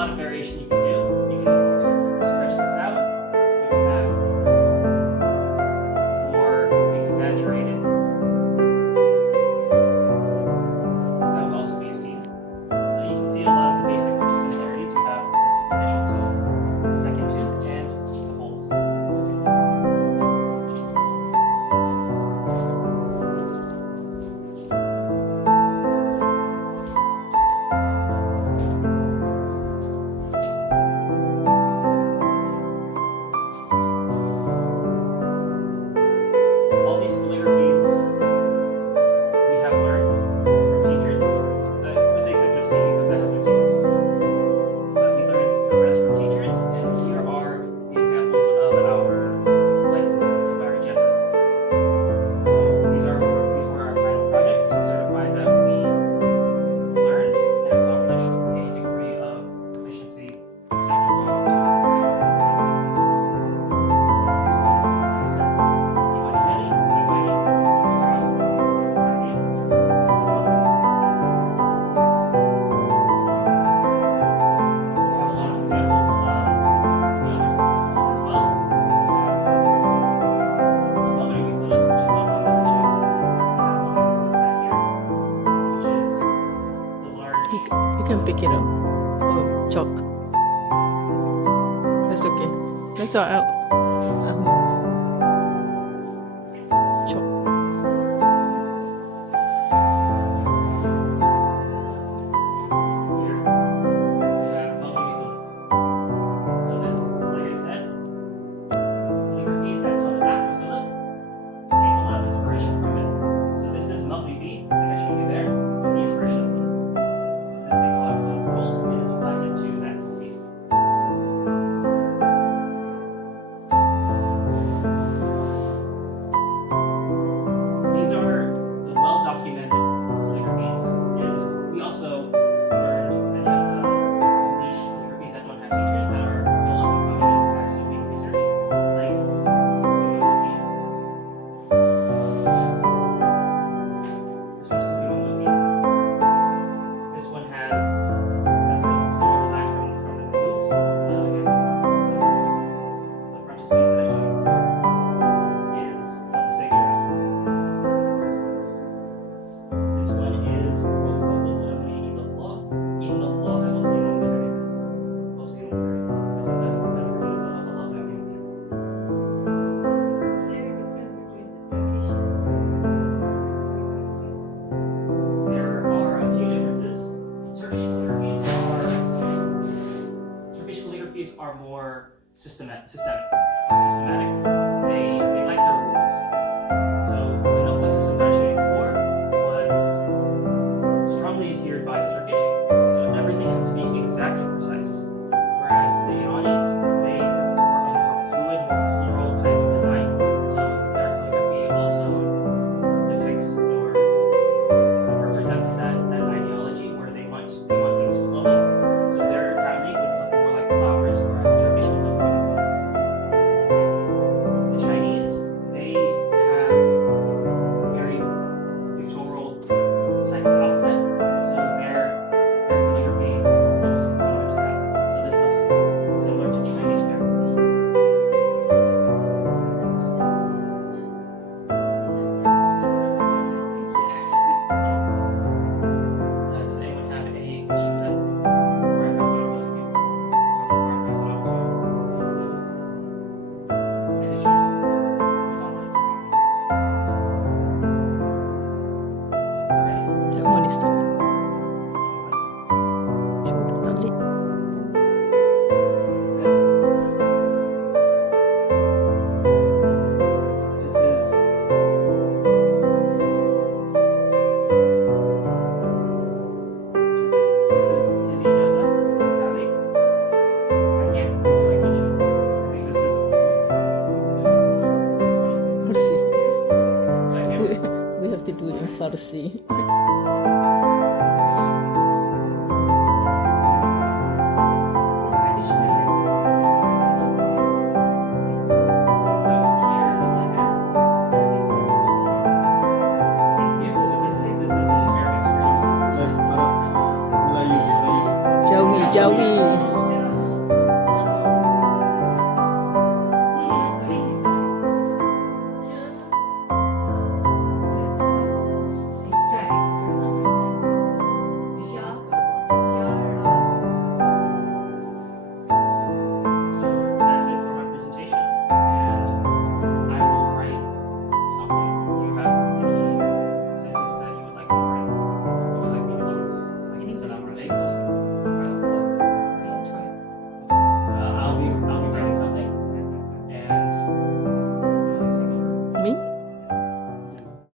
lot of variation you can do. You can stretch this out. You can have more exaggerated. So that would also be a scene. So you can see a lot of the basic similarities. You have this initial tooth, the second tooth, and the bolt. All these calligraphies we have learned from teachers, with the exception of C because I have no teachers. But we learned the rest from teachers, and here are the examples of our licenses, of our ijazzas. So these were our final projects to certify that we learned and accomplished a degree of proficiency acceptable to professional. This one, like I said, this is Diwani Jadi, Diwani, Rob, it's Nagi, this is one. We have a lot of examples of the other as well. We have Maghrib Thuluth, which is not one that I showed you. We have Maghrib Thuluth back here, which is the large. You can pick it up. Oh, chalk. That's okay. That's all right. Chalk. Here, we have Maghrib Thuluth. So this, like I said, calligraphies that come after Thuluth take a lot of inspiration from it. So this is Maghribi, like I showed you there, with the inspiration of Thuluth. So this takes a lot of Thuluth rules and applies it to that movie. These are the well-documented calligraphies, and we also learned many of the niche calligraphies that don't have teachers that are still up and coming and actually being researched, like Kufi-Mamluki. This one's Kufi-Mamluki. This one has some floral designs from the Mamluks against the frontispiece that I showed you before is the Segura. This one is إن الله بصير بالعباد. بصير بالعباد. This is the memories of Allah having you. Is there a difference between the Turkish and There are a few differences. Turkish calligraphies are more systematic. They like their rules. So the nokta system that I showed you before was strongly adhered by the Turkish. So everything has to be exact and precise. Whereas the Iranis, they prefer a more fluid, more floral type of design. So their calligraphy also depicts or represents that ideology where they want things flowing. So their technique would look more like flowers, whereas Turkish would look more like flowers. The Chinese, they have a very pictorial type of alphabet, so their calligraphy looks similar to that. So this looks similar to Chinese characters. Does anyone have any questions before I pass it off to you? Before I pass it off to and it should was on the previous. Ready? That one is the shoulder tali. This is his ijaza, Talik. I can't read the language. I think this is Farsi. I can't read. We have to do it in Farsi. additional personal? So here, Like yeah, so this is an Arabic script. Like Melayu. Jawi.